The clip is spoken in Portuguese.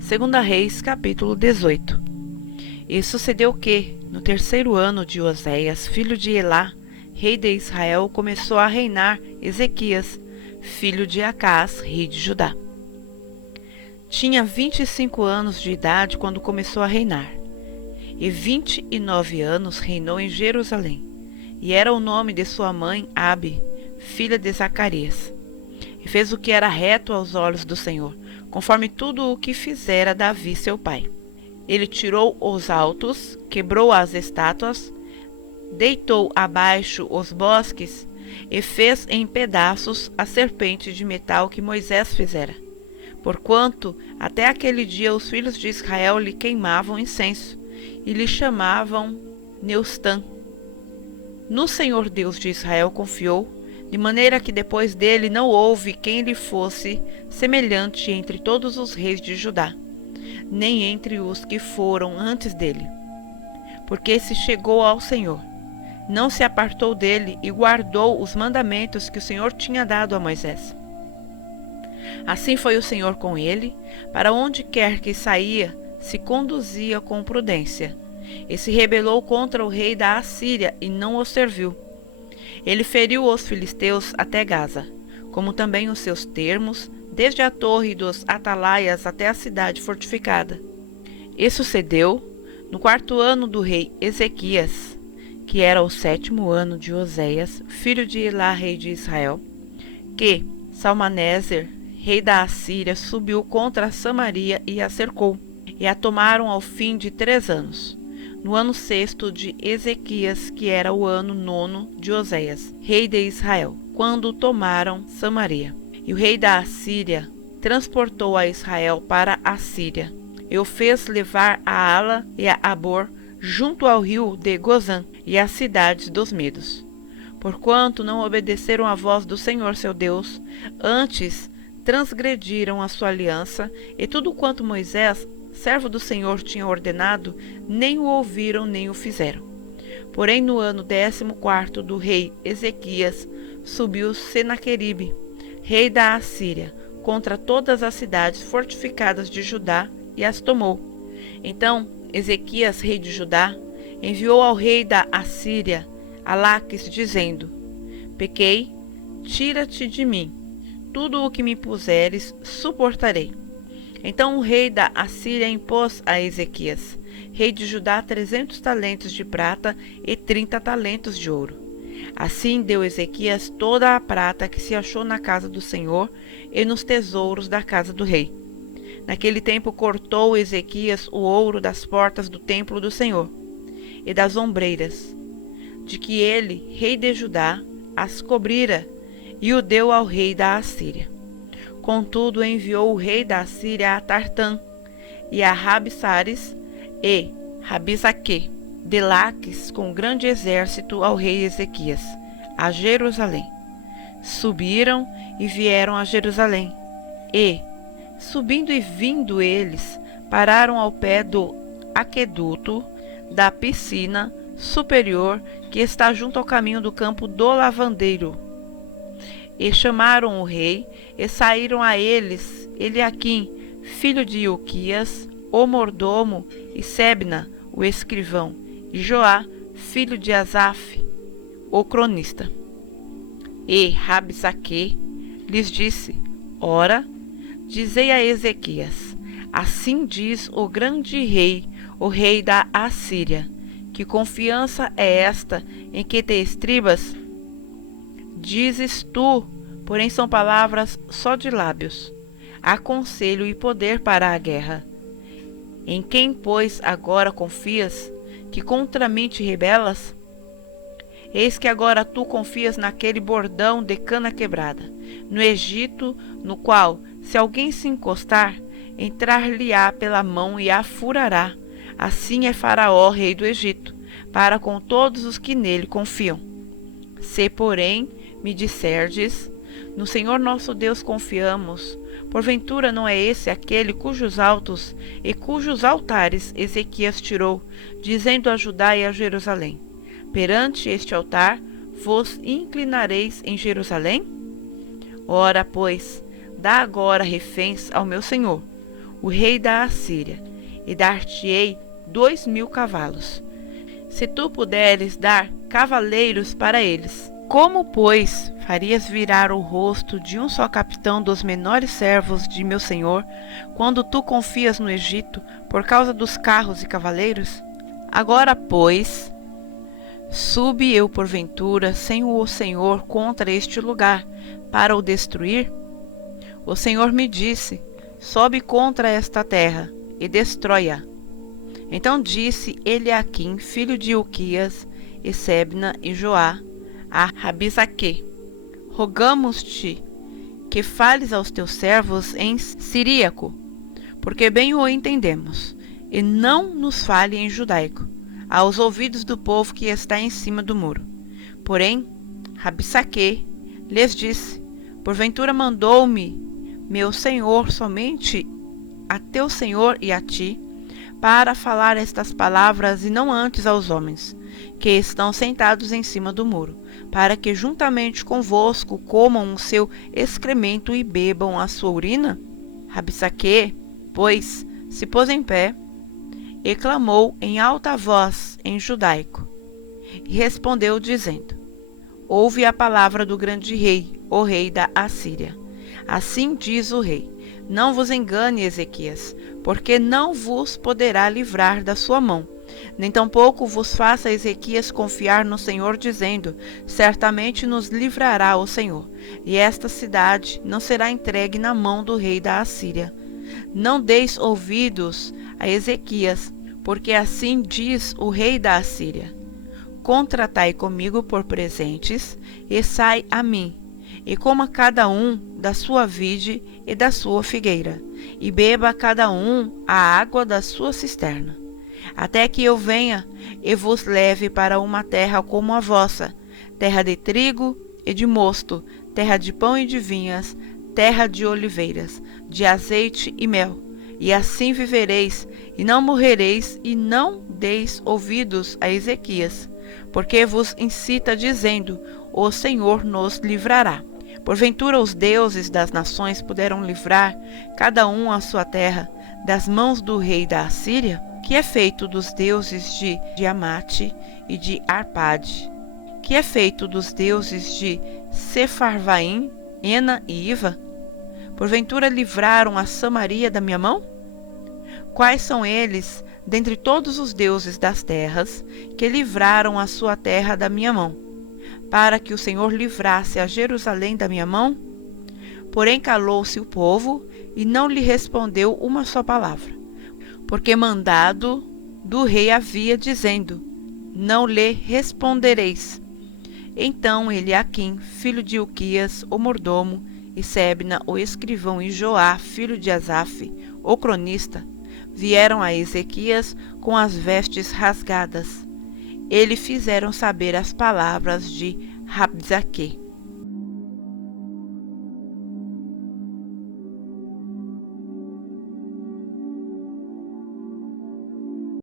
Segunda Reis, capítulo 18. E sucedeu que, no terceiro ano de Oséias, filho de Elá, rei de Israel, começou a reinar Ezequias, filho de Acás, rei de Judá. Tinha 25 anos de idade quando começou a reinar, e 29 anos reinou em Jerusalém, e era o nome de sua mãe Abi, filha de Zacarias. E fez o que era reto aos olhos do Senhor, conforme tudo o que fizera Davi seu pai. Ele tirou os altos, quebrou as estátuas, deitou abaixo os bosques e fez em pedaços a serpente de metal que Moisés fizera. Porquanto até aquele dia os filhos de Israel lhe queimavam incenso e lhe chamavam Neustã. No Senhor Deus de Israel confiou, de maneira que depois dele não houve quem lhe fosse semelhante entre todos os reis de Judá, nem entre os que foram antes dele. Porque se chegou ao Senhor, não se apartou dele e guardou os mandamentos que o Senhor tinha dado a Moisés. Assim foi o Senhor com ele, para onde quer que saía, se conduzia com prudência, e se rebelou contra o rei da Assíria e não o serviu. Ele feriu os filisteus até Gaza, como também os seus termos, desde a torre dos atalaias até a cidade fortificada. E sucedeu, no 4º ano do rei Ezequias, que era o 7º ano de Oséias, filho de Elá, rei de Israel, que Salmaneser, rei da Assíria, subiu contra Samaria e a cercou, e a tomaram ao fim de 3 anos, no ano 6º de Ezequias, que era o ano 9º de Oséias, rei de Israel, quando tomaram Samaria. E o rei da Assíria transportou a Israel para a Síria, e o fez levar a Ala e a Abor, junto ao rio de Gozã, e às cidades dos medos. Porquanto não obedeceram à voz do Senhor seu Deus, antes transgrediram a sua aliança, e tudo quanto Moisés, servo do Senhor, tinha ordenado, nem o ouviram nem o fizeram. Porém, no ano 14º do rei Ezequias, subiu Senaqueribe, rei da Assíria, contra todas as cidades fortificadas de Judá, e as tomou. Então Ezequias, rei de Judá, enviou ao rei da Assíria a Laques, dizendo: Pequei, tira-te de mim. Tudo o que me puseres, suportarei. Então o rei da Assíria impôs a Ezequias, rei de Judá, 300 talentos de prata e 30 talentos de ouro. Assim deu Ezequias toda a prata que se achou na casa do Senhor e nos tesouros da casa do rei. Naquele tempo cortou Ezequias o ouro das portas do templo do Senhor e das ombreiras, de que ele, rei de Judá, as cobrira, e o deu ao rei da Assíria. Contudo, enviou o rei da Assíria a Tartã e a Rabsares e Rabisaque, de Laques, com grande exército ao rei Ezequias, a Jerusalém. Subiram e vieram a Jerusalém, e, subindo e vindo eles, pararam ao pé do aqueduto da piscina superior que está junto ao caminho do campo do lavandeiro. E chamaram o rei, e saíram a eles Eliaquim, filho de Ilquias, o mordomo, e Sebna, o escrivão, e Joá, filho de Asaf, o cronista. E Rabsaque lhes disse: Ora, dizei a Ezequias: Assim diz o grande rei, o rei da Assíria: Que confiança é esta em que te estribas? Dizes tu, porém são palavras só de lábios. Há conselho e poder para a guerra. Em quem, pois, agora confias, que contra mim te rebelas? Eis que agora tu confias naquele bordão de cana quebrada, no Egito, no qual, se alguém se encostar, entrar-lhe-á pela mão e a furará. Assim é Faraó, rei do Egito, para com todos os que nele confiam. Se, porém, me disserdes: No Senhor nosso Deus confiamos, porventura não é esse aquele cujos altos e cujos altares Ezequias tirou, dizendo a Judá e a Jerusalém: Perante este altar vos inclinareis em Jerusalém? Ora, pois, dá agora reféns ao meu senhor, o rei da Assíria, e dar-te-ei 2.000 cavalos, se tu puderes dar cavaleiros para eles. Como, pois, farias virar o rosto de um só capitão dos menores servos de meu senhor, quando tu confias no Egito, por causa dos carros e cavaleiros? Agora, pois, subi eu porventura sem o Senhor contra este lugar, para o destruir? O Senhor me disse: sobe contra esta terra, e destrói-a. Então disse Eliaquim, filho de Hilquias, e Sebna e Joá, a Rabisaque: rogamos-te que fales aos teus servos em siríaco, porque bem o entendemos, e não nos fale em judaico, aos ouvidos do povo que está em cima do muro. Porém, Rabisaque lhes disse: porventura mandou-me meu senhor somente a teu senhor e a ti, para falar estas palavras, e não antes aos homens que estão sentados em cima do muro, para que juntamente convosco comam o seu excremento e bebam a sua urina? Rabisaque, pois, se pôs em pé e clamou em alta voz em judaico, e respondeu dizendo: ouve a palavra do grande rei, o rei da Assíria. Assim diz o rei: não vos engane, Ezequias, porque não vos poderá livrar da sua mão. Nem tampouco vos faça Ezequias confiar no Senhor, dizendo: certamente nos livrará o Senhor, e esta cidade não será entregue na mão do rei da Assíria. Não deis ouvidos a Ezequias, porque assim diz o rei da Assíria: contratai comigo por presentes, e sai a mim, e coma cada um da sua vide e da sua figueira, e beba cada um a água da sua cisterna, até que eu venha e vos leve para uma terra como a vossa, terra de trigo e de mosto, terra de pão e de vinhas, terra de oliveiras, de azeite e mel. E assim vivereis, e não morrereis, e não deis ouvidos a Ezequias, porque vos incita, dizendo: o Senhor nos livrará. Porventura os deuses das nações puderam livrar, cada um a sua terra, das mãos do rei da Assíria? Que é feito dos deuses de Amate e de Arpade? Que é feito dos deuses de Sefarvaim, Ena e Iva? Porventura livraram a Samaria da minha mão? Quais são eles, dentre todos os deuses das terras, que livraram a sua terra da minha mão, para que o Senhor livrasse a Jerusalém da minha mão? Porém calou-se o povo, e não lhe respondeu uma só palavra, porque mandado do rei havia, dizendo: não lhe respondereis. Então Eliaquim, filho de Hilquias, o mordomo, e Sebna, o escrivão, e Joá, filho de Asaf, o cronista, vieram a Ezequias com as vestes rasgadas. Eles fizeram saber as palavras de Rabsaque.